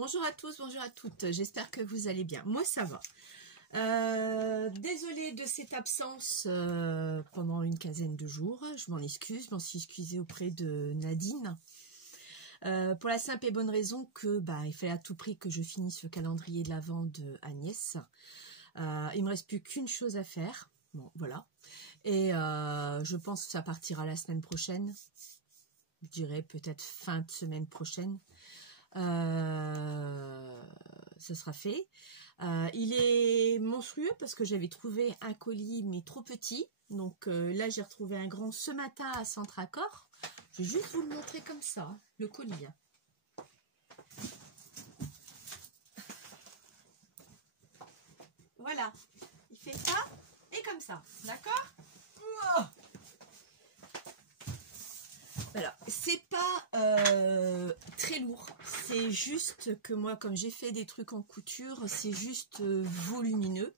Bonjour à tous, bonjour à toutes, j'espère que vous allez bien. Moi ça va. Désolée de cette absence pendant une quinzaine de jours, je m'en excuse, je m'en suis excusée auprès de Nadine. Pour la simple et bonne raison que il fallait à tout prix que je finisse le calendrier de l'Avent de Agnès. Il me reste plus qu'une chose à faire, bon voilà. Et je pense que ça partira la semaine prochaine, je dirais peut-être fin de semaine prochaine. Ça sera fait. Il est monstrueux parce que j'avais trouvé un colis mais trop petit, donc là j'ai retrouvé un grand ce matin à Centracor. Je vais juste vous le montrer comme ça, le colis. Voilà, il fait ça et comme ça, d'accord? Alors, c'est pas très lourd, c'est juste que moi, comme j'ai fait des trucs en couture, c'est juste volumineux.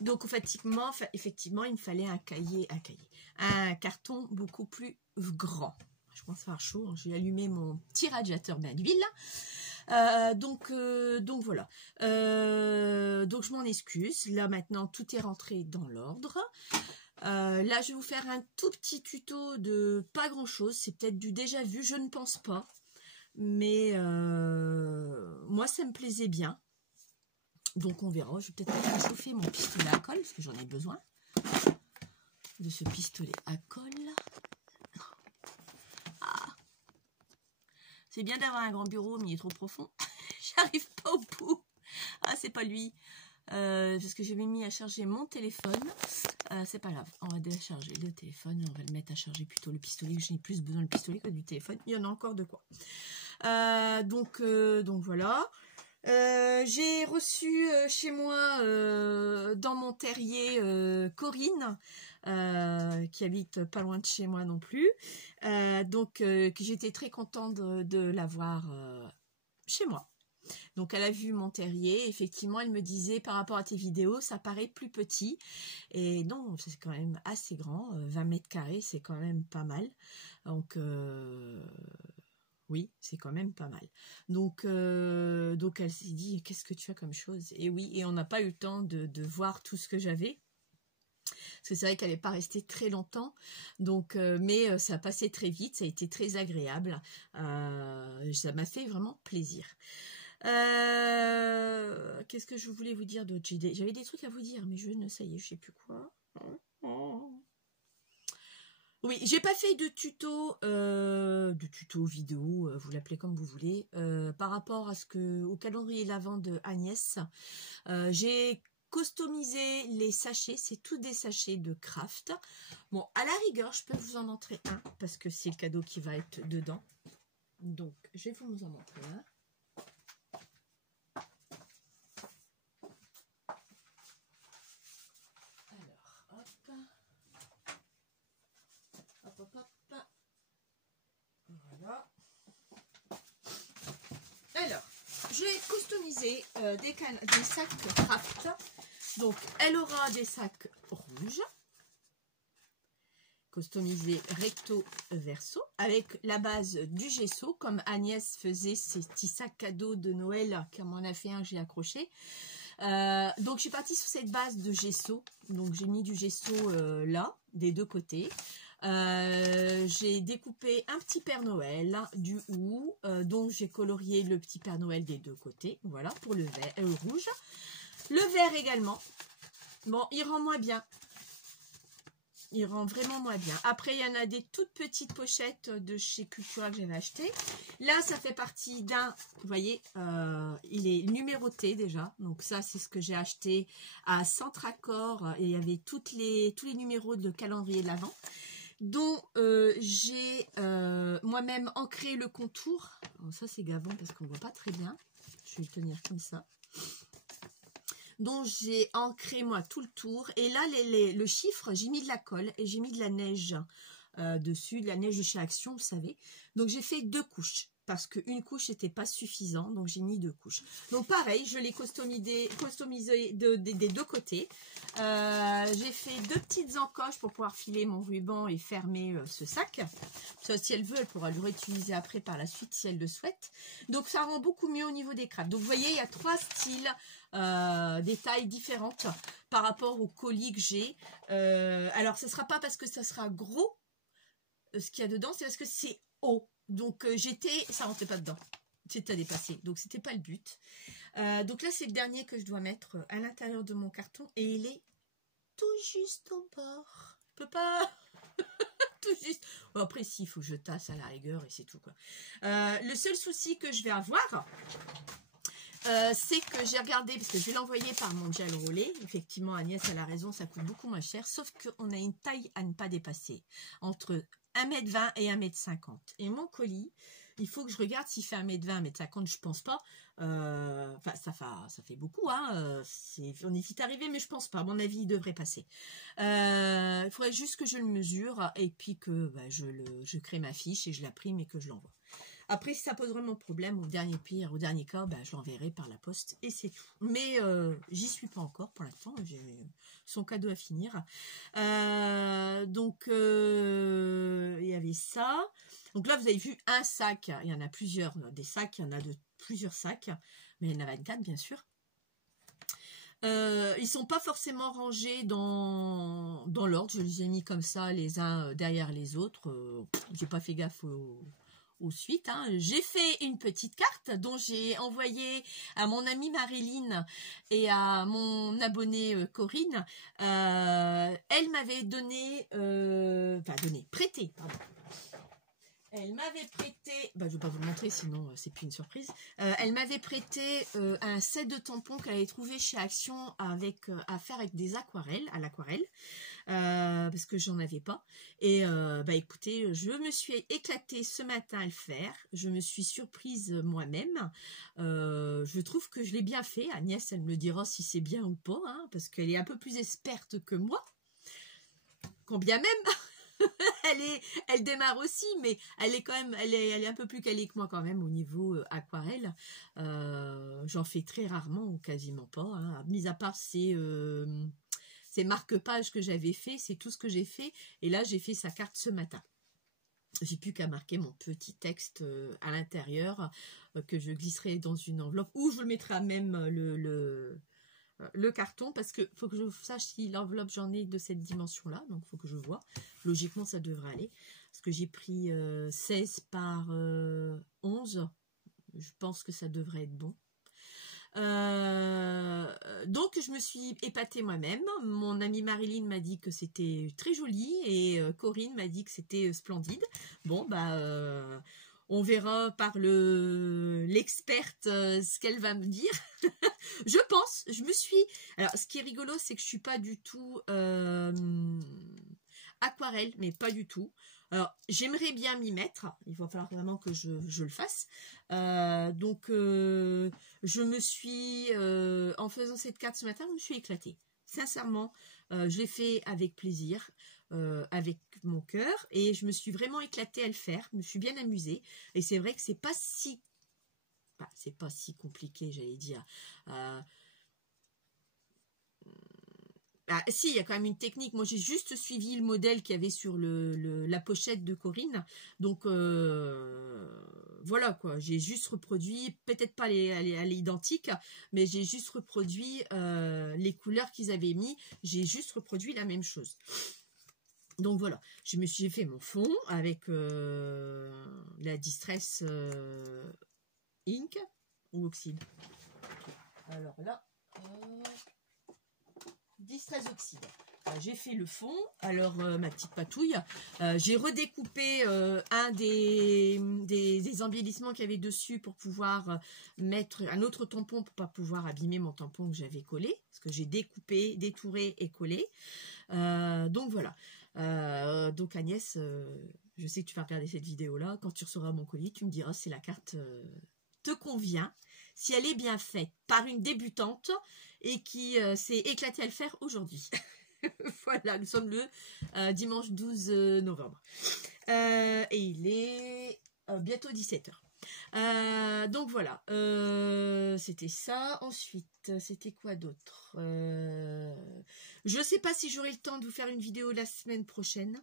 Donc, effectivement, il me fallait un carton beaucoup plus grand. Je commence à avoir chaud, hein. J'ai allumé mon petit radiateur bain d'huile. Donc voilà. Donc, je m'en excuse. Là, maintenant, tout est rentré dans l'ordre. Là, je vais vous faire un tout petit tuto de pas grand chose. C'est peut-être du déjà vu, je ne pense pas. Mais moi, ça me plaisait bien. Donc, on verra. Je vais peut-être faire chauffer mon pistolet à colle parce que j'en ai besoin de ce pistolet à colle. Ah. C'est bien d'avoir un grand bureau, mais il est trop profond. J'arrive pas au bout. Ah, c'est pas lui. Parce que je m'ai mis à charger mon téléphone. C'est pas grave, on va décharger le téléphone, on va le mettre à charger plutôt le pistolet. Je n'ai plus besoin du pistolet que du téléphone, il y en a encore de quoi. Donc voilà. J'ai reçu chez moi dans mon terrier Corinne, qui habite pas loin de chez moi non plus. Que j'étais très contente de l'avoir chez moi. Donc elle a vu mon terrier, effectivement elle me disait par rapport à tes vidéos ça paraît plus petit, et non c'est quand même assez grand, 20 mètres carrés c'est quand même pas mal, donc oui c'est quand même pas mal, donc elle s'est dit qu'est-ce que tu as comme chose, et oui, et on n'a pas eu le temps de voir tout ce que j'avais. Parce que c'est vrai qu'elle n'est pas restée très longtemps, donc mais ça a passé très vite, ça a été très agréable, ça m'a fait vraiment plaisir. Qu'est-ce que je voulais vous dire d'autre? J'avais des trucs à vous dire, mais ça y est, je sais plus quoi. Oui, j'ai pas fait de tuto vidéo, vous l'appelez comme vous voulez, par rapport à au calendrier de l'Avent de Agnès. J'ai customisé les sachets, c'est tous des sachets de craft. Bon, à la rigueur, je peux vous en montrer un, parce que c'est le cadeau qui va être dedans. Donc, je vais vous en montrer un. Voilà. Alors, j'ai customisé des sacs craft. Donc, elle aura des sacs rouges, customisés recto verso, avec la base du gesso, comme Agnès faisait ses petits sacs cadeaux de Noël, comme on a fait un, j'ai accroché. Donc, je suis partie sur cette base de gesso. Donc, j'ai mis du gesso là, des deux côtés. J'ai découpé un petit Père Noël, du hou, donc j'ai colorié le petit Père Noël des deux côtés, voilà, pour le vert, rouge. Le vert également. Bon, il rend moins bien. Il rend vraiment moins bien. Après, il y en a des toutes petites pochettes de chez Cultura que j'avais acheté. Là, ça fait partie d'un, vous voyez, il est numéroté déjà. Donc ça, c'est ce que j'ai acheté à Centracor. Et il y avait tous les numéros de calendrier de l'Avent, dont j'ai moi-même ancré le contour. Alors ça, c'est gavant parce qu'on ne voit pas très bien. Je vais le tenir comme ça. Donc j'ai ancré moi tout le tour, et là le chiffre, j'ai mis de la colle et j'ai mis de la neige dessus, de la neige de chez Action, vous savez. Donc j'ai fait deux couches parce qu'une couche n'était pas suffisant, donc j'ai mis 2 couches. Donc pareil, je l'ai customisé des deux côtés. J'ai fait 2 petites encoches pour pouvoir filer mon ruban et fermer ce sac. Ça, si elle veut, elle pourra le réutiliser après par la suite si elle le souhaite. Donc ça rend beaucoup mieux au niveau des crêpes. Donc vous voyez, il y a 3 styles, des tailles différentes par rapport au colis que j'ai. Alors ce ne sera pas parce que ça sera gros, ce qu'il y a dedans, c'est parce que c'est haut. Donc ça rentrait pas dedans. C'était à dépasser. Donc c'était pas le but. Donc là c'est le dernier que je dois mettre à l'intérieur de mon carton et il est tout juste au bord. Je peux pas tout juste. Bon, après si, il faut que je tasse à la rigueur et c'est tout quoi. Le seul souci que je vais avoir, c'est que j'ai regardé, parce que je vais l'envoyer par mon gel roulé. Effectivement, Agnès elle a raison, ça coûte beaucoup moins cher, sauf qu'on a une taille à ne pas dépasser, entre 1,20 m et 1,50 m. Et mon colis, il faut que je regarde s'il fait 1,20 m, 1,50 m, je pense pas. Enfin, ça fait beaucoup, hein. On est vite arrivé, mais je pense pas. À mon avis, il devrait passer. Il faudrait juste que je le mesure et puis que je crée ma fiche et je la prime et que je l'envoie. Après, si ça pose vraiment problème, au dernier cas, je l'enverrai par la poste et c'est tout. Mais j'y suis pas encore pour l'instant, j'ai son cadeau à finir. Donc, il y avait ça. Donc là, vous avez vu un sac, il y en a plusieurs, des sacs, il y en a de plusieurs sacs, mais il y en a 24 bien sûr. Ils sont pas forcément rangés dans l'ordre, je les ai mis comme ça, les uns derrière les autres. J'ai pas fait gaffe aux suites, hein. J'ai fait une petite carte dont j'ai envoyé à mon amie Marilyn et à mon abonnée Corinne. Elle m'avait prêté, pardon. Elle m'avait prêté, je ne vais pas vous le montrer sinon c'est plus une surprise. Elle m'avait prêté un set de tampons qu'elle avait trouvé chez Action à faire avec des aquarelles, à l'aquarelle. Parce que j'en avais pas et écoutez, je me suis éclatée ce matin à le faire, je me suis surprise moi-même. Je trouve que je l'ai bien fait. Agnès elle me dira si c'est bien ou pas, hein, parce qu'elle est un peu plus experte que moi, combien même. Elle démarre aussi, mais elle est quand même, elle est un peu plus calée que moi quand même au niveau aquarelle. J'en fais très rarement ou quasiment pas, hein, mis à part ces marque-pages que j'avais fait, c'est tout ce que j'ai fait. Et là, j'ai fait sa carte ce matin. J'ai plus qu'à marquer mon petit texte à l'intérieur que je glisserai dans une enveloppe ou je le mettrai à même le carton parce que faut que je sache si l'enveloppe j'en ai de cette dimension-là. Donc, faut que je vois. Logiquement, ça devrait aller. Parce que j'ai pris 16 par 11. Je pense que ça devrait être bon. Donc je me suis épatée moi-même. Mon amie Marilyn m'a dit que c'était très joli et Corinne m'a dit que c'était splendide. Bon on verra par l'experte ce qu'elle va me dire. Alors ce qui est rigolo, c'est que je suis pas du tout aquarelle, mais pas du tout. Alors, j'aimerais bien m'y mettre. Il va falloir vraiment que je le fasse. Donc, je me suis, en faisant cette carte ce matin, je me suis éclatée. Sincèrement, je l'ai fait avec plaisir, avec mon cœur, et je me suis vraiment éclatée à le faire. Je me suis bien amusée. Et c'est vrai que c'est pas si compliqué, j'allais dire. Si, il y a quand même une technique. Moi, j'ai juste suivi le modèle qu'il y avait sur la pochette de Corinne. Donc, voilà quoi. J'ai juste reproduit, peut-être pas à l'identique, mais j'ai juste reproduit les couleurs qu'ils avaient mis. J'ai juste reproduit la même chose. Donc voilà, j'ai fait mon fond avec la Distress Ink ou Oxyde. Alors là... Distress Oxyde. J'ai fait le fond, alors ma petite patouille, j'ai redécoupé un des embellissements qu'il y avait dessus pour pouvoir mettre un autre tampon pour pas pouvoir abîmer mon tampon que j'avais collé, parce que j'ai découpé, détouré et collé. Donc voilà. Donc Agnès, je sais que tu vas regarder cette vidéo là, quand tu recevras mon colis, tu me diras si la carte te convient, si elle est bien faite par une débutante et qui s'est éclatée à le faire aujourd'hui. Voilà, nous sommes le dimanche 12 novembre. Et il est bientôt 17 h. Donc voilà, c'était ça. Ensuite, c'était quoi d'autre? Je sais pas si j'aurai le temps de vous faire une vidéo la semaine prochaine.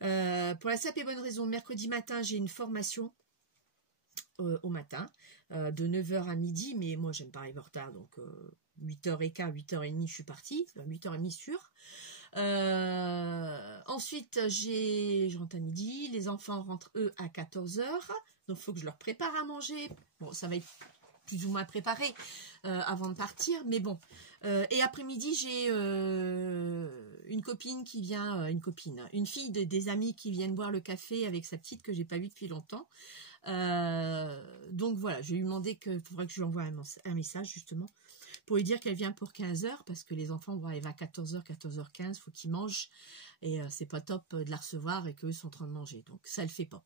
Pour la simple et bonne raison, mercredi matin, j'ai une formation au matin, de 9h à midi, mais moi j'aime pas arriver en retard, donc 8h15, 8h30, je suis partie, 8h30 sûr. Ensuite, je rentre à midi, les enfants rentrent eux à 14h, donc il faut que je leur prépare à manger. Bon, ça va être plus ou moins préparé avant de partir, mais bon. Et après-midi, j'ai une copine qui vient, une fille des amis qui viennent boire le café avec sa petite que j'ai pas vue depuis longtemps. Donc voilà, je lui ai demandé qu'il faudrait que je lui envoie un message justement pour lui dire qu'elle vient pour 15h parce que les enfants vont arriver à 14h, 14h15, il faut qu'ils mangent et c'est pas top de la recevoir et qu'eux sont en train de manger, donc ça le fait pas.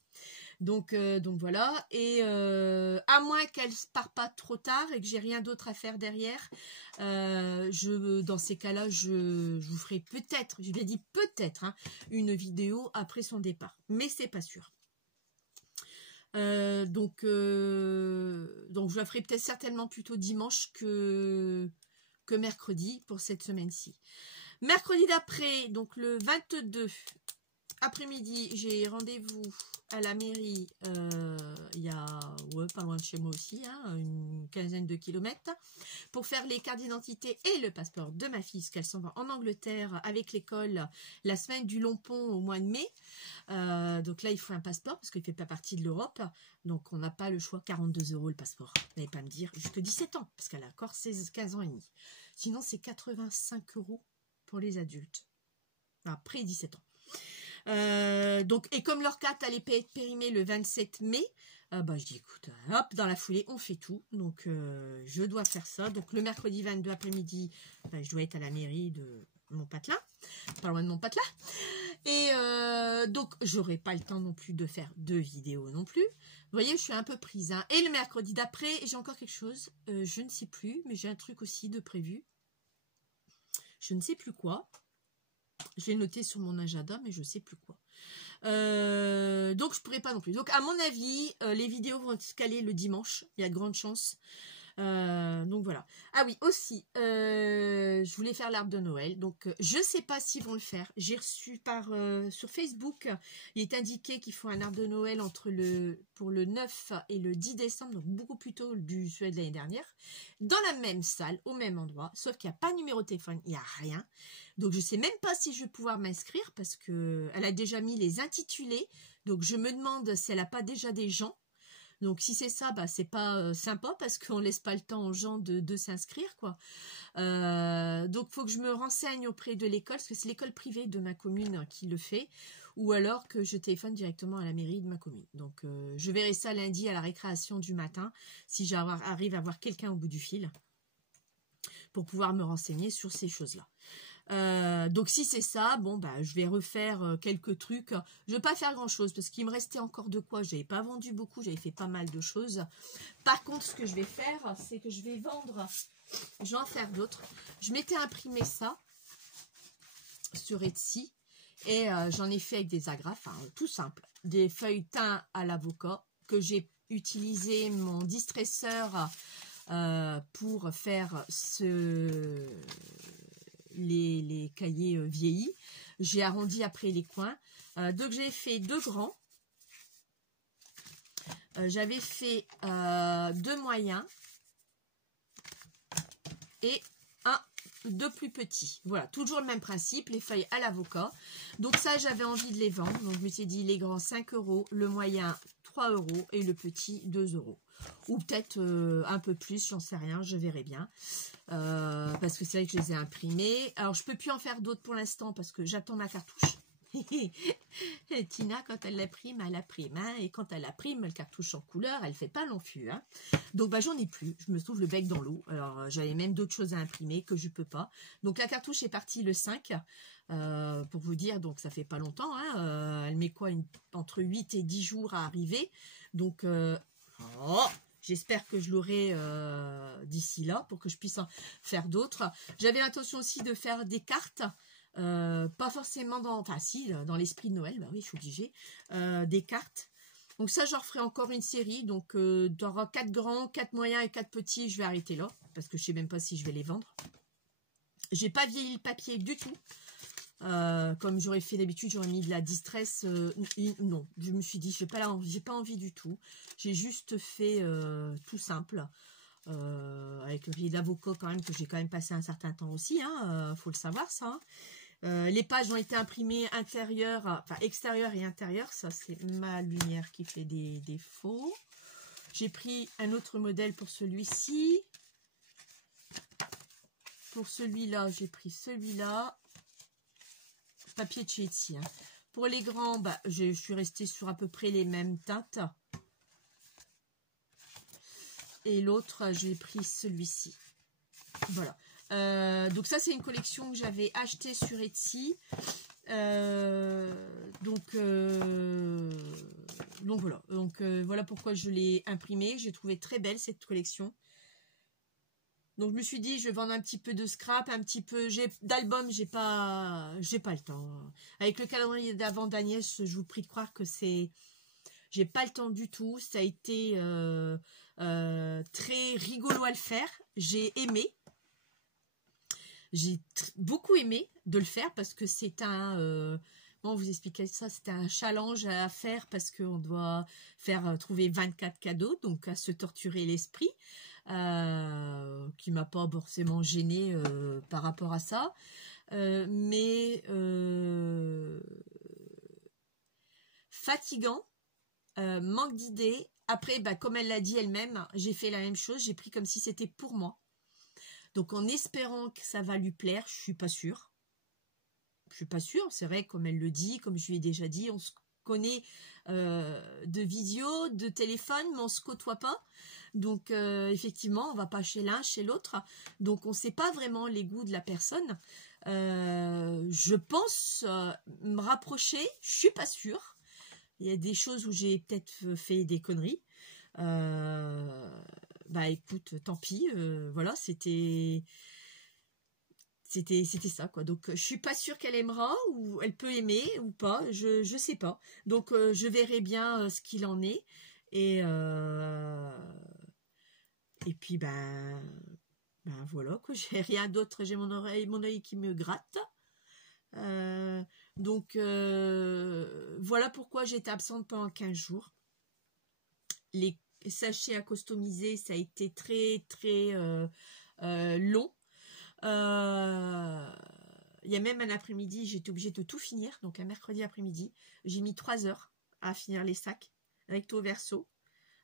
Donc voilà, et à moins qu'elle ne parte pas trop tard et que j'ai rien d'autre à faire derrière, dans ces cas-là, je vous ferai peut-être, je l'ai dit peut-être, hein, une vidéo après son départ, mais c'est pas sûr. Donc je la ferai peut-être certainement plutôt dimanche que mercredi pour cette semaine-ci. Mercredi d'après, donc le 22 après-midi, j'ai rendez-vous à la mairie, il y a pas loin de chez moi aussi, hein, une quinzaine de kilomètres, pour faire les cartes d'identité et le passeport de ma fille, parce qu'elle s'en va en Angleterre avec l'école la semaine du Long Pont au mois de mai. Donc là, il faut un passeport parce qu'il ne fait pas partie de l'Europe. Donc, on n'a pas le choix. 42 € le passeport. Vous n'allez pas me dire jusque 17 ans parce qu'elle a encore 15 ans et demi. Sinon, c'est 85 € pour les adultes. Après 17 ans. Donc, et comme leur carte allait être périmée le 27 mai, je dis écoute, hop, dans la foulée, on fait tout. Donc, je dois faire ça. Donc, le mercredi 22 après-midi, je dois être à la mairie de mon patelin. Pas loin de mon patelin. Et donc, j'aurai pas le temps non plus de faire 2 vidéos non plus. Vous voyez, je suis un peu prise. Hein. Et le mercredi d'après, j'ai encore quelque chose. Je ne sais plus, mais j'ai un truc aussi de prévu. Je ne sais plus quoi. Je l'ai noté sur mon agenda, mais je ne sais plus quoi. Donc, je pourrais pas non plus. Donc, à mon avis, les vidéos vont se caler le dimanche. Il y a de grandes chances. Donc voilà. Ah oui, aussi, je voulais faire l'arbre de Noël. Donc, je sais pas s'ils vont le faire. J'ai reçu sur Facebook, il est indiqué qu'il faut un arbre de Noël pour le 9 et le 10 décembre, donc beaucoup plus tôt du celui de l'année dernière, dans la même salle, au même endroit, sauf qu'il n'y a pas de numéro de téléphone, il n'y a rien. Donc, je sais même pas si je vais pouvoir m'inscrire parce que elle a déjà mis les intitulés. Donc, je me demande si elle n'a pas déjà des gens. Donc, si c'est ça, c'est pas sympa parce qu'on laisse pas le temps aux gens de s'inscrire, quoi. Donc, il faut que je me renseigne auprès de l'école, parce que c'est l'école privée de ma commune qui le fait, ou alors que je téléphone directement à la mairie de ma commune. Donc, je verrai ça lundi à la récréation du matin, si j'arrive à avoir quelqu'un au bout du fil, pour pouvoir me renseigner sur ces choses-là. Donc si c'est ça, je vais refaire quelques trucs. Je vais pas faire grand chose parce qu'il me restait encore de quoi. J'avais pas vendu beaucoup, j'avais fait pas mal de choses. Par contre, ce que je vais faire, c'est que je vais vendre. Je vais en faire d'autres. Je m'étais imprimé ça sur Etsy et j'en ai fait avec des agrafes, tout simple, des feuilles teintes à l'avocat que j'ai utilisé mon distresseur pour faire les cahiers vieillis. J'ai arrondi après les coins. Donc j'ai fait 2 grands. J'avais fait 2 moyens et 2 plus petits. Voilà, toujours le même principe, les feuilles à l'avocat. Donc ça, j'avais envie de les vendre. Donc je me suis dit, les grands 5 €, le moyen 3 € et le petit 2 €. Ou peut-être un peu plus, j'en sais rien, je verrai bien. Parce que c'est vrai que je les ai imprimés. Alors, je peux plus en faire d'autres pour l'instant parce que j'attends ma cartouche. Tina, quand elle l'imprime, elle imprime. Hein, et quand elle imprime, le cartouche en couleur, elle fait pas long fût. Hein. Donc, j'en ai plus. Je me trouve le bec dans l'eau. Alors, j'avais même d'autres choses à imprimer que je peux pas. Donc, la cartouche est partie le 5. Pour vous dire, donc ça fait pas longtemps. Hein, elle met quoi entre 8 et 10 jours à arriver. Donc, j'espère que je l'aurai d'ici là pour que je puisse en faire d'autres. J'avais l'intention aussi de faire des cartes, pas forcément dans l'esprit de Noël, oui, je suis obligée, des cartes. Donc ça, j'en referai encore une série. Donc, il y aura 4 grands, 4 moyens et 4 petits. Je vais arrêter là, parce que je sais même pas si je vais les vendre. J'ai pas vieilli le papier du tout. Comme j'aurais fait d'habitude, j'aurais mis de la distress. Non, je me suis dit, j'ai pas envie du tout. J'ai juste fait tout simple. Avec le riz d'avocat quand même, que j'ai quand même passé un certain temps aussi. Faut le savoir, ça. Les pages ont été imprimées extérieures et intérieures. Ça, c'est ma lumière qui fait des défauts. J'ai pris un autre modèle pour celui-ci. Pour celui-là, j'ai pris celui-là. Papier de chez Etsy. Pour les grands, je suis restée sur à peu près les mêmes teintes. Et l'autre, j'ai pris celui-ci. Voilà. Donc ça, c'est une collection que j'avais achetée sur Etsy. Donc voilà. Voilà pourquoi je l'ai imprimée. J'ai trouvé très belle cette collection. Donc je me suis dit, je vais vendre un petit peu de scrap, un petit peu d'albums, j'ai pas le temps. Avec le calendrier d'avant d'Agnès, je vous prie de croire que j'ai pas le temps du tout. Ça a été très rigolo à le faire. J'ai aimé. J'ai beaucoup aimé de le faire parce que c'est comment vous expliquer ça, c'est un challenge à faire parce qu'on doit trouver 24 cadeaux, donc à se torturer l'esprit, qui m'a pas forcément gênée par rapport à ça, mais fatigant, manque d'idées. Après, comme elle l'a dit elle-même, j'ai fait la même chose, j'ai pris comme si c'était pour moi. Donc en espérant que ça va lui plaire, je suis pas sûre. Je suis pas sûre, c'est vrai, comme elle le dit, comme je lui ai déjà dit, on se connaît de visio, de téléphone, mais on se côtoie pas. Donc effectivement, on va pas chez l'un, chez l'autre. Donc on sait pas vraiment les goûts de la personne. Je pense me rapprocher, je suis pas sûre. Il y a des choses où j'ai peut-être fait des conneries. Écoute, tant pis, voilà, c'était ça, quoi. Donc je suis pas sûre qu'elle aimera, ou elle peut aimer ou pas, je sais pas. Donc je verrai bien ce qu'il en est, et puis voilà, quoi. J'ai rien d'autre, j'ai mon œil qui me gratte. Donc voilà pourquoi j'étais absente pendant 15 jours. Les sachets à customiser, ça a été très très long. Il y a même un après-midi, j'étais obligée de tout finir. Donc un mercredi après-midi, j'ai mis 3 heures à finir les sacs recto verso.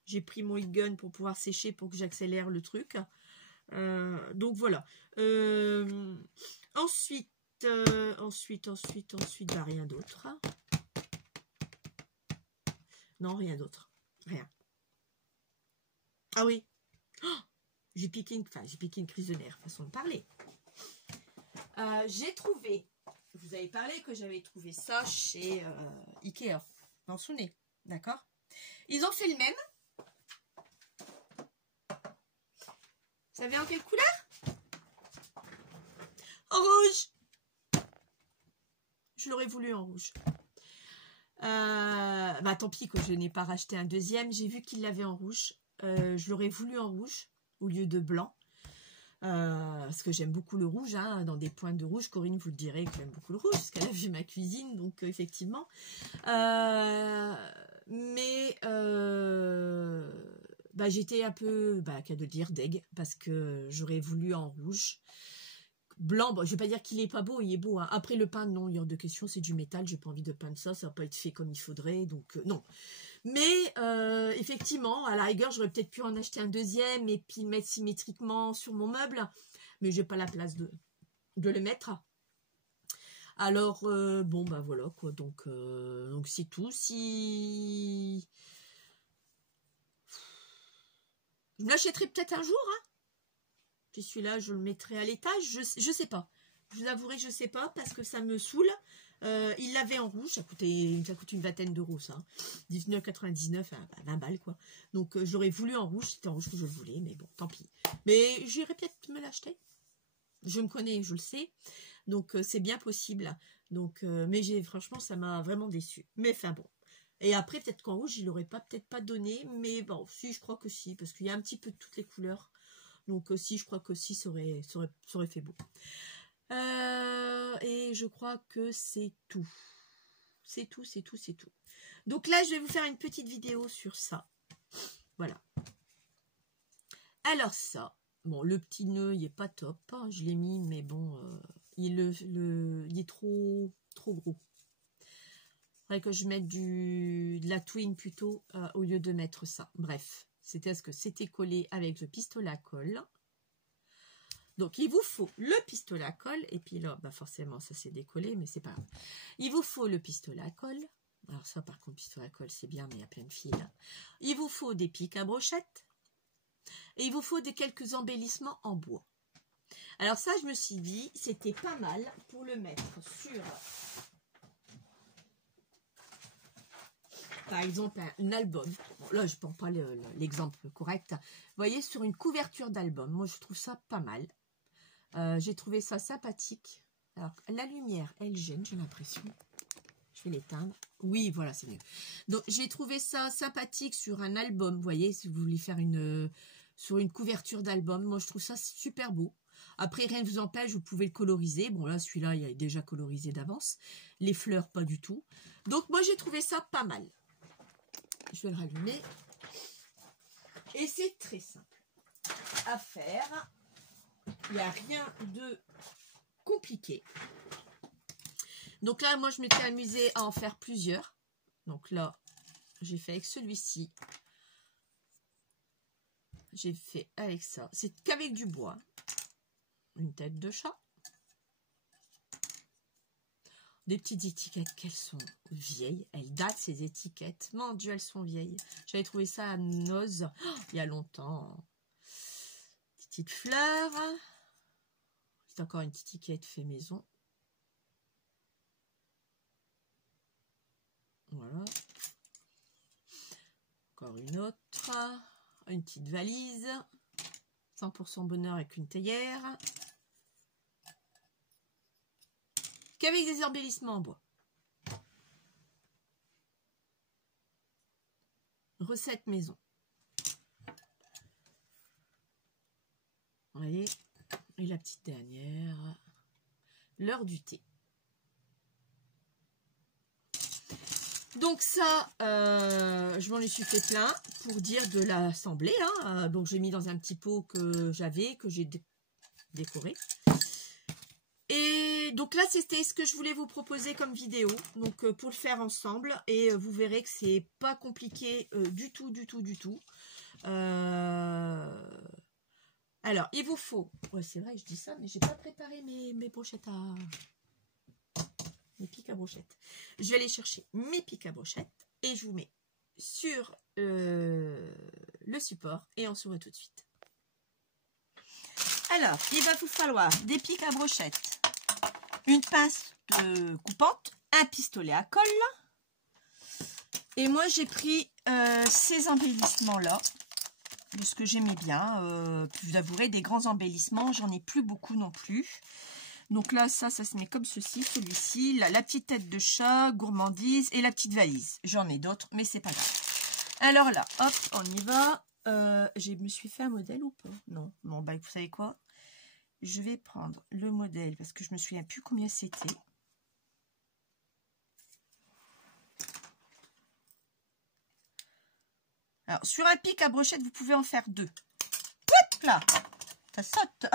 J'ai pris mon heat gun pour pouvoir sécher, pour que j'accélère le truc. Donc voilà. Ensuite, rien d'autre. Non, rien d'autre. Rien. Ah oui. Oh, j'ai piqué une crise de nerfs, façon de parler. J'ai trouvé, je vous avais parlé que j'avais trouvé ça chez Ikea, vous en souvenez, d'accord? Ils ont fait le même. Vous savez en quelle couleur? En rouge. Je l'aurais voulu en rouge. Tant pis que je n'ai pas racheté un deuxième. J'ai vu qu'il l'avait en rouge. Je l'aurais voulu en rouge au lieu de blanc. Parce que j'aime beaucoup le rouge, dans des pointes de rouge. Corinne vous le dirait que j'aime beaucoup le rouge, parce qu'elle a vu ma cuisine, donc effectivement. J'étais un peu, qu'à de dire, deg, parce que j'aurais voulu en rouge. Blanc, je vais pas dire qu'il est pas beau, il est beau. Après le peindre, non, il y a de questions, c'est du métal, j'ai pas envie de peindre ça, ça va pas être fait comme il faudrait, donc non. Mais effectivement, à la rigueur, j'aurais peut-être pu en acheter un deuxième et puis le mettre symétriquement sur mon meuble, mais j'ai pas la place de le mettre. Alors voilà quoi, donc c'est tout. Si je me l'achèterai peut-être un jour, puis celui-là, je le mettrai à l'étage, je sais pas. Je vous avouerai, je sais pas, parce que ça me saoule. Il l'avait en rouge, ça coûte une vingtaine d'euros, ça. 19,99, 20 balles, quoi. Donc, j'aurais voulu en rouge, c'était en rouge que je le voulais, mais bon, tant pis. Mais j'irai peut-être me l'acheter. Je me connais, je le sais. Donc, c'est bien possible. Donc, mais franchement, ça m'a vraiment déçue. Mais enfin bon. Et après, peut-être qu'en rouge, il n'aurait peut-être pas donné. Mais bon, si, je crois que si. Parce qu'il y a un petit peu de toutes les couleurs. Donc si, je crois que si, ça aurait fait beau. Et je crois que c'est tout. C'est tout. Donc là, je vais vous faire une petite vidéo sur ça. Voilà. Alors ça, bon, le petit nœud, il n'est pas top. Hein, je l'ai mis, mais bon, il est trop gros. Il faudrait que je mette de la twine plutôt au lieu de mettre ça. Bref, c'était ce que c'était collé avec le pistolet à colle. Donc, il vous faut le pistolet à colle. Et puis là, bah forcément, ça s'est décollé, mais c'est pas grave. Il vous faut le pistolet à colle. Alors ça, par contre, pistolet à colle, c'est bien, mais il y a plein de fils. Il vous faut des pics à brochette. Et il vous faut quelques embellissements en bois. Alors ça, je me suis dit, c'était pas mal pour le mettre sur... Par exemple, un album. Bon, là, je ne prends pas l'exemple correct. Vous voyez, sur une couverture d'album, moi, je trouve ça pas mal. J'ai trouvé ça sympathique. Alors, la lumière, elle gêne, j'ai l'impression. Je vais l'éteindre. Oui, voilà, c'est mieux. Donc, j'ai trouvé ça sympathique sur un album. Vous voyez, si vous voulez faire sur une couverture d'album, moi, je trouve ça super beau. Après, rien ne vous empêche, vous pouvez le coloriser. Bon, là, celui-là, il est déjà colorisé d'avance. Les fleurs, pas du tout. Donc, moi, j'ai trouvé ça pas mal. Je vais le rallumer. Et c'est très simple à faire. Il n'y a rien de compliqué. Donc là, moi, je m'étais amusée à en faire plusieurs. Donc là, j'ai fait avec celui-ci. J'ai fait avec ça. C'est qu'avec du bois. Une tête de chat. Des petites étiquettes qu'elles sont vieilles. Elles datent, ces étiquettes. Mon Dieu, elles sont vieilles. J'avais trouvé ça à Noz il y a longtemps. Petite fleur. C'est encore une petite étiquette fait maison. Voilà. Encore une autre. Une petite valise. 100% bonheur avec une théière. Qu'avec des embellissements en bois. Recette maison. Vous voyez. Et la petite dernière. L'heure du thé. Donc ça, je m'en suis fait plein pour dire de l'assembler. Hein. Donc j'ai mis dans un petit pot que j'avais, que j'ai décoré. Et donc là, c'était ce que je voulais vous proposer comme vidéo. Donc pour le faire ensemble. Et vous verrez que c'est pas compliqué du tout. Alors, il vous faut... Ouais, c'est vrai, je dis ça, mais j'ai pas préparé mes brochettes à... Mes pics à brochettes. Je vais aller chercher mes pics à brochettes et je vous mets sur le support et on se voit tout de suite. Alors, il va vous falloir des pics à brochettes, une pince coupante, un pistolet à colle. Et moi, j'ai pris ces embellissements-là, de ce que j'aimais bien. Vous avouerez, des grands embellissements, j'en ai plus beaucoup non plus. Donc là, ça se met comme ceci, celui-ci, la petite tête de chat, gourmandise et la petite valise. J'en ai d'autres, mais c'est pas grave. Alors là, hop, on y va. Je me suis fait un modèle ou pas? Non. Bon, bah, vous savez quoi? Je vais prendre le modèle parce que je me souviens plus combien c'était. Alors, sur un pic à brochette, vous pouvez en faire deux. Hop là! Ça saute!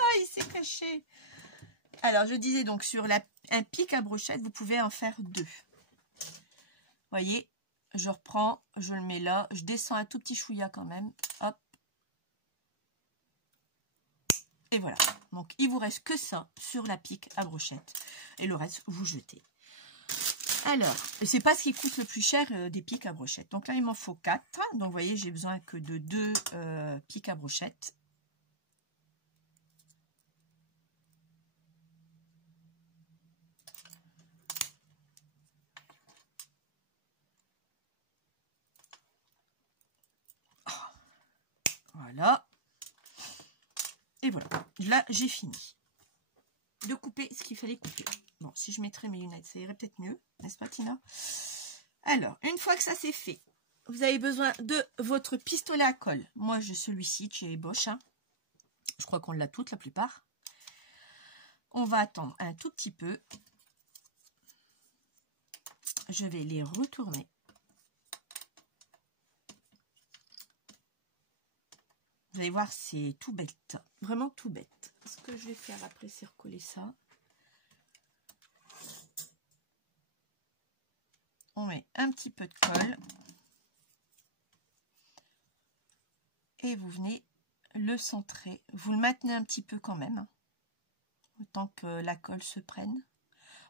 Ah, il s'est caché. Alors, je disais donc, sur un pic à brochette, vous pouvez en faire deux. Voyez, je reprends, je le mets là. Je descends un tout petit chouïa quand même. Hop. Et voilà. Donc, il vous reste que ça sur la pique à brochette. Et le reste, vous jetez. Alors, c'est pas ce qui coûte le plus cher des pics à brochette. Donc là, il m'en faut 4. Donc, vous voyez, j'ai besoin que de 2 pics à brochette. Voilà. Et voilà. Là, j'ai fini de couper ce qu'il fallait couper. Bon, si je mettrais mes lunettes, ça irait peut-être mieux, n'est-ce pas Tina? Alors, une fois que ça c'est fait, vous avez besoin de votre pistolet à colle. Moi, j'ai celui-ci de chez Bosch. Hein. Je crois qu'on l'a toutes, la plupart. On va attendre un tout petit peu. Je vais les retourner. Vous allez voir, c'est tout bête. Vraiment tout bête. Ce que je vais faire après, c'est recoller ça. On met un petit peu de colle. Et vous venez le centrer. Vous le maintenez un petit peu quand même. Autant que la colle se prenne.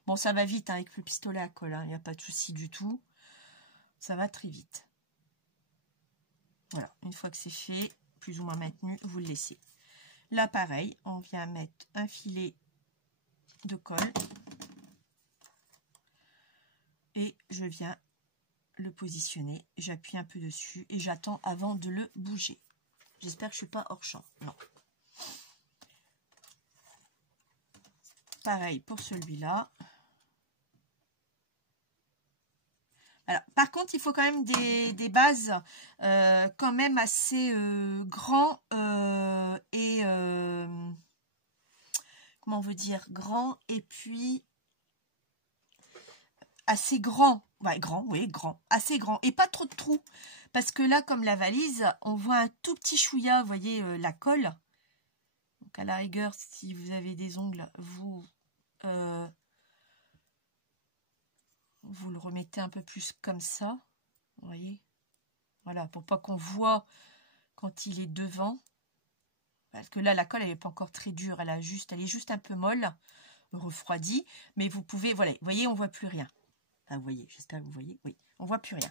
Bon, ça va vite hein, avec le pistolet à colle. Il n'y a pas de souci du tout. Ça va très vite. Voilà. Une fois que c'est fait, plus ou moins maintenu, vous le laissez. Là, pareil, on vient mettre un filet de colle. Et je viens le positionner. J'appuie un peu dessus et j'attends avant de le bouger. J'espère que je ne suis pas hors champ. Non. Pareil pour celui-là. Alors, par contre, il faut quand même des bases quand même assez grands et comment on veut dire grand et puis assez grand. Ouais, grand, oui, grand, assez grand et pas trop de trous parce que là, comme la valise, on voit un tout petit chouïa, vous voyez la colle. Donc à la rigueur, si vous avez des ongles, vous le remettez un peu plus comme ça, vous voyez, voilà, pour pas qu'on voit quand il est devant, parce que là la colle elle n'est pas encore très dure, elle est juste un peu molle, refroidie, mais vous pouvez, voilà, vous voyez, on voit plus rien. Enfin, vous voyez, j'espère que vous voyez, oui, on voit plus rien.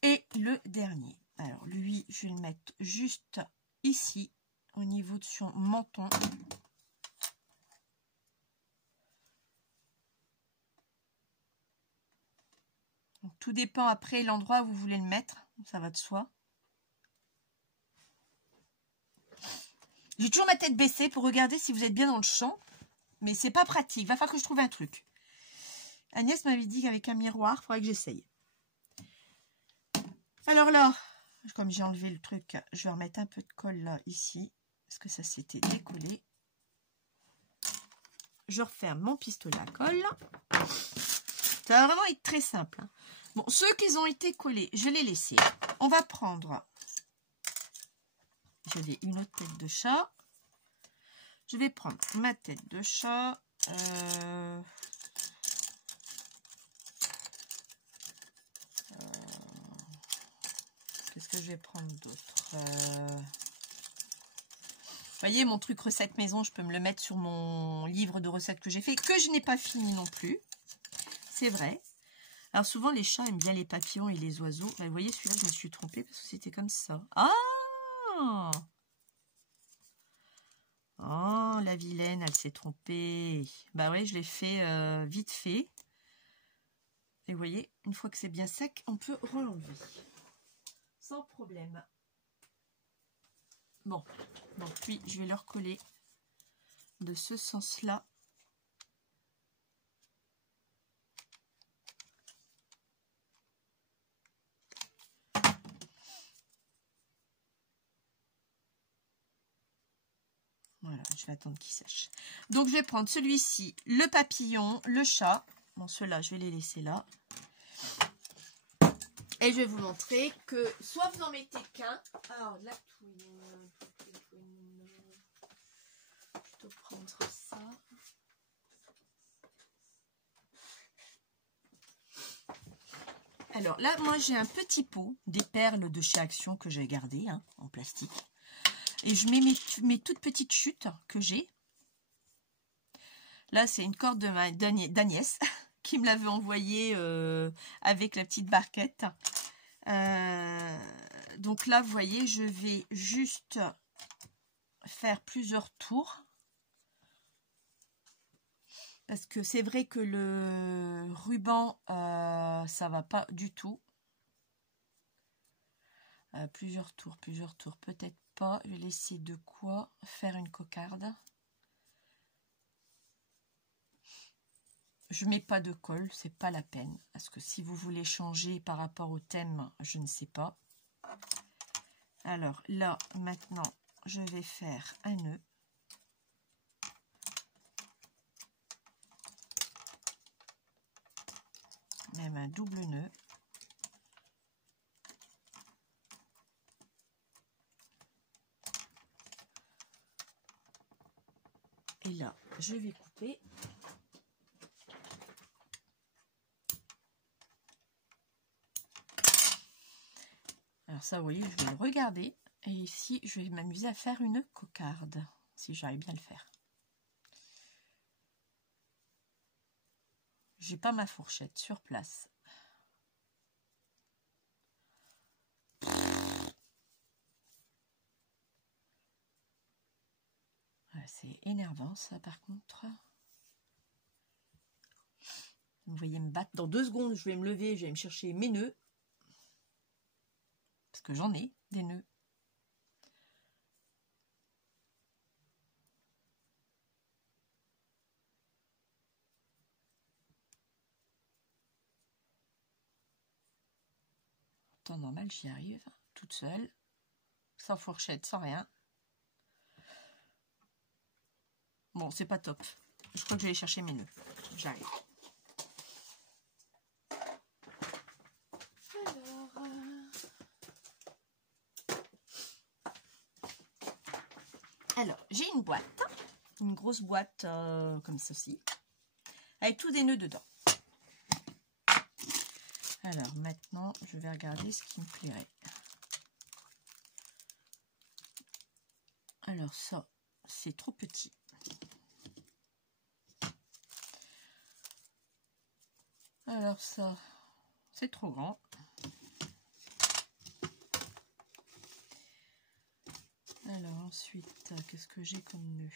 Et le dernier, alors lui, je vais le mettre juste ici, au niveau de son menton. Donc, tout dépend après l'endroit où vous voulez le mettre, ça va de soi. J'ai toujours ma tête baissée pour regarder si vous êtes bien dans le champ, mais c'est pas pratique, il va falloir que je trouve un truc. Agnès m'avait dit qu'avec un miroir, il faudrait que j'essaye. Alors là, comme j'ai enlevé le truc, je vais remettre un peu de colle là, ici, parce que ça s'était décollé. Je referme mon pistolet à colle. Ça va vraiment être très simple. Hein. Bon, ceux qui ont été collés, je les laissés. On va prendre, j'avais une autre tête de chat. Je vais prendre ma tête de chat. Qu'est-ce que je vais prendre d'autre Vous voyez, mon truc recette maison, je peux me le mettre sur mon livre de recettes que j'ai fait, que je n'ai pas fini non plus. C'est vrai. Alors souvent, les chats aiment bien les papillons et les oiseaux. Mais vous voyez, celui-là, je me suis trompée parce que c'était comme ça. Ah! Oh, la vilaine, elle s'est trompée. Bah ouais, je l'ai fait vite fait. Et vous voyez, une fois que c'est bien sec, on peut relenver. Sans problème. Bon, donc lui, je vais le recoller de ce sens-là. Voilà, je vais attendre qu'il sèche. Donc, je vais prendre celui-ci, le papillon, le chat. Bon, ceux-là, je vais les laisser là. Et je vais vous montrer que soit vous en mettez qu'un. Alors, la touille. Plutôt prendre ça. Alors là, moi, j'ai un petit pot des perles de chez Action que j'ai gardé hein, en plastique. Et je mets mes toutes petites chutes que j'ai. Là, c'est une corde d'Agnès qui me l'avait envoyée avec la petite barquette. Donc là, vous voyez, je vais juste faire plusieurs tours. Parce que c'est vrai que le ruban, ça va pas du tout. Plusieurs tours, peut-être pas. Je vais laisser de quoi faire une cocarde. je mets pas de colle, c'est pas la peine. Parce que si vous voulez changer par rapport au thème, je ne sais pas. Alors là, maintenant, je vais faire un nœud. Même un double nœud. Et là, je vais couper. Alors ça, vous voyez, je vais le regarder. Et ici, je vais m'amuser à faire une cocarde, si j'arrive bien à le faire. J'ai pas ma fourchette sur place. C'est énervant ça par contre. Vous voyez me battre. Dans 2 secondes, je vais me lever, je vais me chercher mes nœuds. Parce que j'en ai des nœuds. En temps normal, j'y arrive toute seule. Sans fourchette, sans rien. Bon, c'est pas top. Je crois que je vais aller chercher mes nœuds. J'arrive. Alors, j'ai une boîte. Une grosse boîte comme ceci. Avec tous des nœuds dedans. Alors, maintenant, je vais regarder ce qui me plairait. Alors, ça, c'est trop petit. Alors ça, c'est trop grand. Alors ensuite, qu'est-ce que j'ai comme nœud?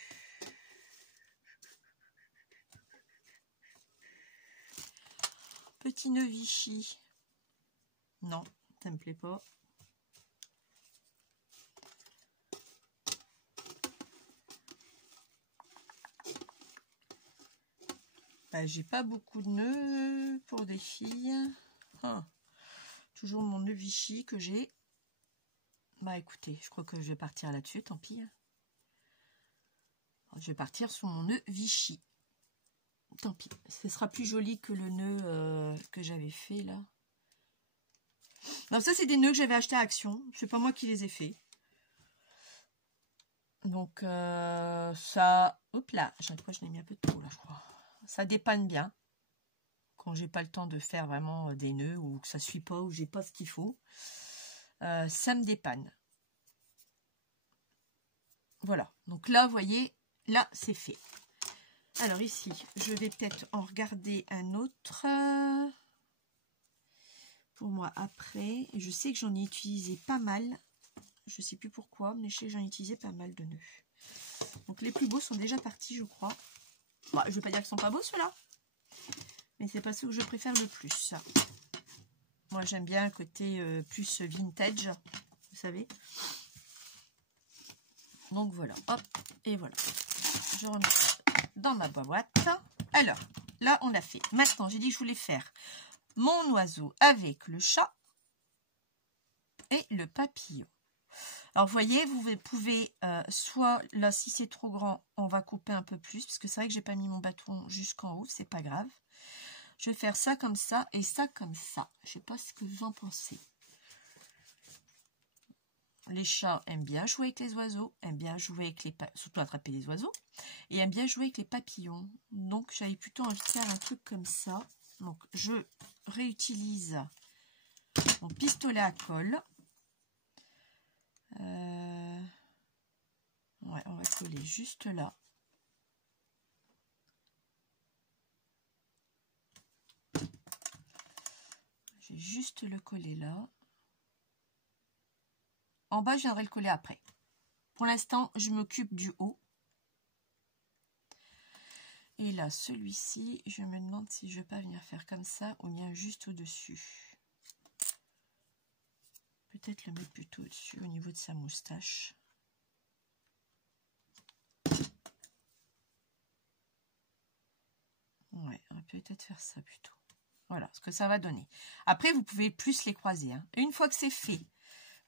Petit nœud Vichy. Non, ça me plaît pas. Bah, j'ai pas beaucoup de nœuds pour des filles. Ah, toujours mon nœud Vichy que j'ai. Bah écoutez, je crois que je vais partir là-dessus, tant pis. Je vais partir sur mon nœud Vichy. Tant pis, ce sera plus joli que le nœud que j'avais fait là. Non, ça c'est des nœuds que j'avais achetés à Action. C'est pas moi qui les ai faits. Donc ça, hop là, je l'ai mis un peu trop là, je crois. Ça dépanne bien quand j'ai pas le temps de faire vraiment des nœuds ou que ça suit pas ou j'ai pas ce qu'il faut. Ça me dépanne. Voilà. Donc là, vous voyez, là c'est fait. Alors ici, je vais peut-être en regarder un autre pour moi après. Je sais que j'en ai utilisé pas mal. Je sais plus pourquoi, mais je sais que j'en ai utilisé pas mal de nœuds. Donc les plus beaux sont déjà partis, je crois. Bon, je ne vais pas dire qu'ils sont pas beaux ceux-là, mais c'est pas ceux que je préfère le plus. Moi j'aime bien le côté plus vintage, vous savez. Donc voilà, hop, et voilà. Je remets ça dans ma boîte. Alors, là on a fait. Maintenant, j'ai dit que je voulais faire mon oiseau avec le chat et le papillon. Alors, vous voyez, vous pouvez, soit, là, si c'est trop grand, on va couper un peu plus, parce que c'est vrai que j'ai pas mis mon bâton jusqu'en haut, c'est pas grave. Je vais faire ça comme ça et ça comme ça. Je sais pas ce que vous en pensez. Les chats aiment bien jouer avec les oiseaux, aiment bien jouer avec les surtout attraper les oiseaux, et aiment bien jouer avec les papillons. Donc, j'avais plutôt envie de faire un truc comme ça. Donc, je réutilise mon pistolet à colle. Ouais, on va coller juste là. Je vais juste le coller là. En bas, je viendrai le coller après. Pour l'instant, je m'occupe du haut. Et là, celui-ci, je me demande si je ne vais pas venir faire comme ça ou bien juste au-dessus. Peut-être le mettre plutôt au-dessus, au niveau de sa moustache. Ouais, on va peut-être faire ça plutôt. Voilà ce que ça va donner. Après, vous pouvez plus les croiser. Hein. Et une fois que c'est fait,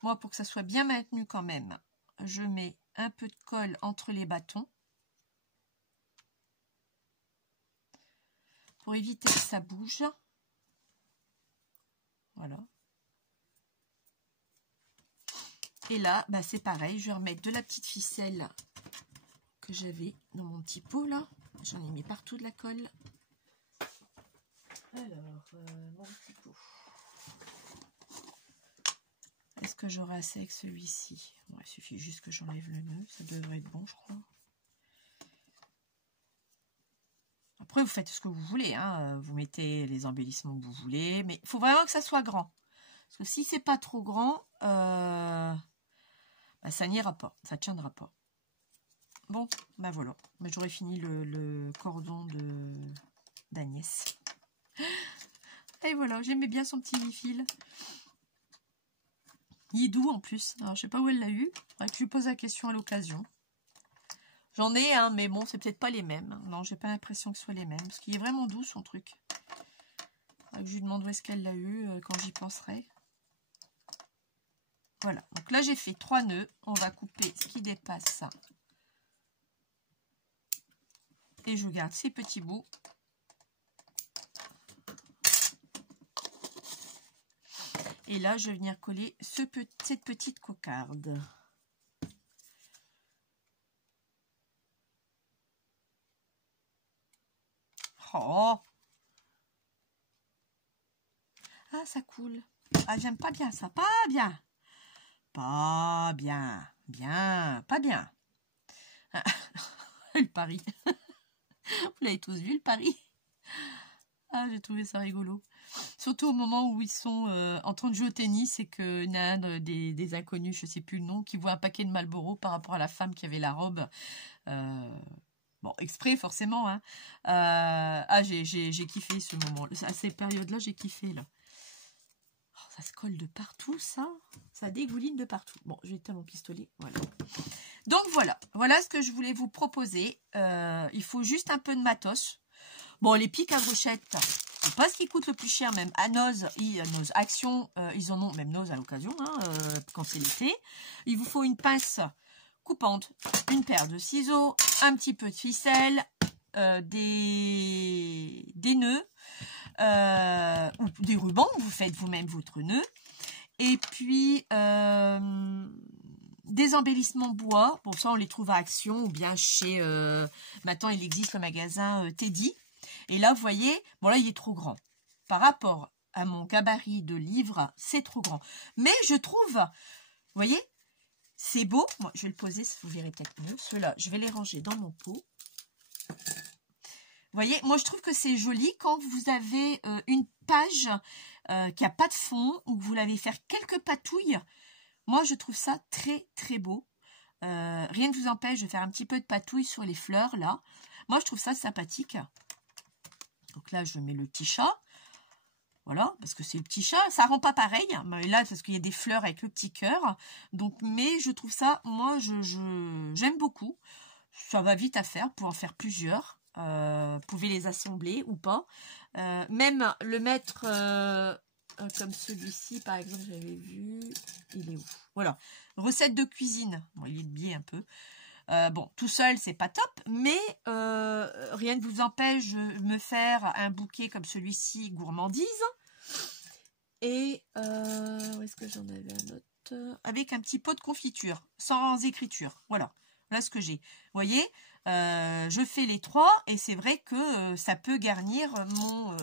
moi, pour que ça soit bien maintenu quand même, je mets un peu de colle entre les bâtons. Pour éviter que ça bouge. Voilà. Et là, bah, c'est pareil. Je vais remettre de la petite ficelle que j'avais dans mon petit pot là. J'en ai mis partout de la colle. Alors, mon petit pot. Est-ce que j'aurai assez avec celui-ci? Bon, il suffit juste que j'enlève le nœud. Ça devrait être bon, je crois. Après, vous faites ce que vous voulez. Hein. Vous mettez les embellissements que vous voulez. Mais il faut vraiment que ça soit grand. Parce que si c'est pas trop grand, bah, ça n'ira pas. Ça ne tiendra pas. Bon, ben voilà. J'aurais fini le cordon d'Agnès. Et voilà, j'aimais bien son petit fil. Il est doux en plus. Alors, je sais pas où elle l'a eu. Faudrait que je lui pose la question à l'occasion. J'en ai un, mais bon, c'est peut-être pas les mêmes. Non, j'ai pas l'impression que ce soit les mêmes. Parce qu'il est vraiment doux son truc. Faudrait que je lui demande où est-ce qu'elle l'a eu quand j'y penserai. Voilà. Donc là, j'ai fait 3 nœuds. On va couper ce qui dépasse ça. Et je garde ces petits bouts. Et là, je vais venir coller cette petite cocarde. Oh! Ah, ça coule. Ah, j'aime pas bien ça. Pas bien. Pas bien. Bien. Pas bien. Ah, le pari. Vous l'avez tous vu, le pari? Ah, j'ai trouvé ça rigolo. Surtout au moment où ils sont en train de jouer au tennis et qu'il y en a un des inconnus, je ne sais plus le nom, qui voit un paquet de Marlboro par rapport à la femme qui avait la robe. Bon, exprès forcément. Hein. Ah, j'ai kiffé ce moment. À ces périodes-là, j'ai kiffé. Là. Oh, ça se colle de partout, ça. Ça dégouline de partout. Bon, j'ai éteint mon pistolet. Voilà. Donc voilà. Voilà ce que je voulais vous proposer. Il faut juste un peu de matos. Bon, les pics à brochette, c'est pas ce qui coûte le plus cher, même à Noz, Action, ils en ont, même Noz à l'occasion, hein, quand c'est l'été. Il vous faut une pince coupante, une paire de ciseaux, un petit peu de ficelle, des nœuds, ou des rubans, vous faites vous-même votre nœud, et puis des embellissements bois. Bon, ça on les trouve à Action ou bien chez, maintenant il existe le magasin Teddy. Et là, vous voyez, bon là, il est trop grand. Par rapport à mon gabarit de livre, c'est trop grand. Mais je trouve, vous voyez, c'est beau. Moi, je vais le poser, vous verrez peut-être mieux. Ceux-là, je vais les ranger dans mon pot. Vous voyez, moi, je trouve que c'est joli quand vous avez une page qui n'a pas de fond ou que vous l'avez faire quelques patouilles. Moi, je trouve ça très, très beau. Rien ne vous empêche de faire un petit peu de patouille sur les fleurs, là. Moi, je trouve ça sympathique. Donc là, je mets le petit chat. Voilà, parce que c'est le petit chat. Ça rend pas pareil. Mais là, parce qu'il y a des fleurs avec le petit cœur. Donc, mais je trouve ça, moi, j'aime beaucoup. Ça va vite à faire pour en faire plusieurs. Vous pouvez les assembler ou pas. Même le mettre comme celui-ci, par exemple, j'avais vu. Il est où? Voilà. Recette de cuisine. Bon, il est biais un peu. Bon, tout seul, c'est pas top, mais rien ne vous empêche de me faire un bouquet comme celui-ci, gourmandise. Et où est-ce que j'en avais un autre? Avec un petit pot de confiture, sans écriture. Voilà, voilà ce que j'ai. Vous voyez, je fais les 3 et c'est vrai que ça peut garnir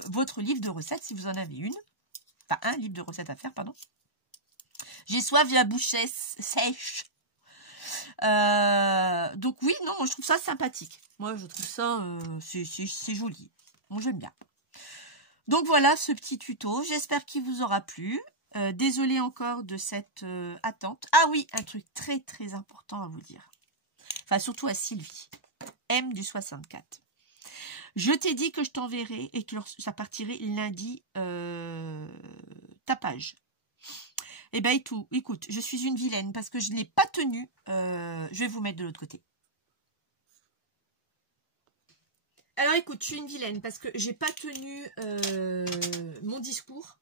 votre livre de recettes si vous en avez une. Enfin, un livre de recettes à faire, pardon. J'ai soif, j'ai la bouche sèche. Donc oui, non, moi je trouve ça sympathique. Moi je trouve ça, c'est joli. Moi j'aime bien. Donc voilà ce petit tuto. J'espère qu'il vous aura plu. Désolée encore de cette attente. Ah oui, un truc très très important à vous dire. Enfin surtout à Sylvie. M du 64. Je t'ai dit que je t'enverrai et que ça partirait lundi tapage. Eh bien, écoute, je suis une vilaine parce que je ne l'ai pas tenu. Je vais vous mettre de l'autre côté. Alors écoute, je suis une vilaine parce que j'ai pas tenu mon discours.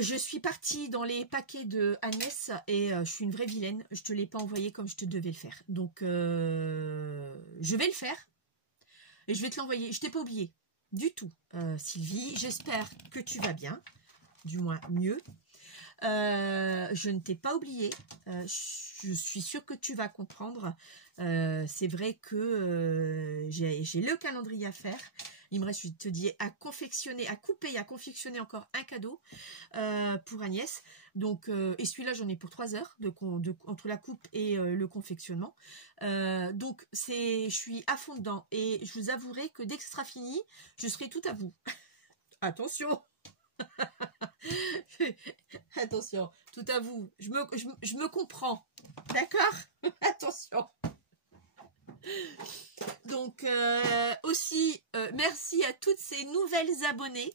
Je suis partie dans les paquets de Agnès et je suis une vraie vilaine. Je te l'ai pas envoyé comme je te devais le faire. Donc je vais le faire et je vais te l'envoyer. Je t'ai pas oublié du tout, Sylvie. J'espère que tu vas bien, du moins mieux. Je ne t'ai pas oublié. Je suis sûre que tu vas comprendre. C'est vrai que j'ai le calendrier à faire. Il me reste, je te dis, à confectionner, à couper et à confectionner encore un cadeau pour Agnès. Donc, et celui-là, j'en ai pour 3 heures entre la coupe et le confectionnement. Donc, je suis à fond dedans. Et je vous avouerai que dès que ce sera fini, je serai tout à vous. Attention. Attention, tout à vous. Je me comprends. D'accord. Attention. Donc aussi merci à toutes ces nouvelles abonnées.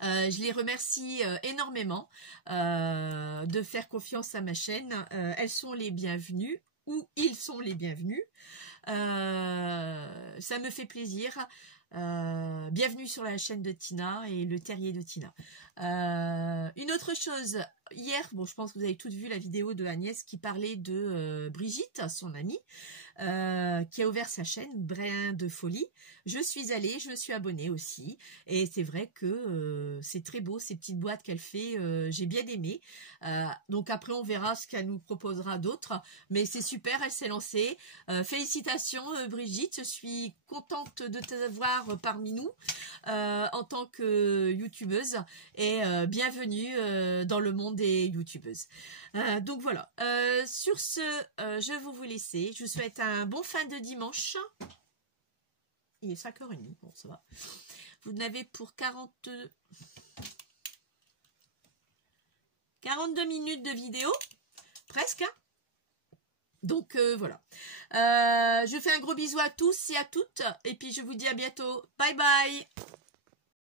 Je les remercie énormément de faire confiance à ma chaîne. Elles sont les bienvenues ou ils sont les bienvenus. Ça me fait plaisir. Bienvenue sur la chaîne de Tina et le terrier de Tina. Une autre chose, hier, bon, je pense que vous avez toutes vu la vidéo de Agnès qui parlait de Brigitte, son amie, qui a ouvert sa chaîne Brin de Folie. Je suis allée, je me suis abonnée aussi et c'est vrai que c'est très beau ces petites boîtes qu'elle fait, j'ai bien aimé. Donc après on verra ce qu'elle nous proposera d'autres, mais c'est super, elle s'est lancée. Félicitations Brigitte, je suis contente de te voir parmi nous en tant que youtubeuse et bienvenue dans le monde des youtubeuses. Donc voilà, sur ce, je vais vous laisser. Je vous souhaite un bon fin de dimanche. Il est 5h30, bon ça va. Vous n'avez pour 42 minutes de vidéo, presque. Donc voilà. Je fais un gros bisou à tous et à toutes. Et puis je vous dis à bientôt. Bye bye.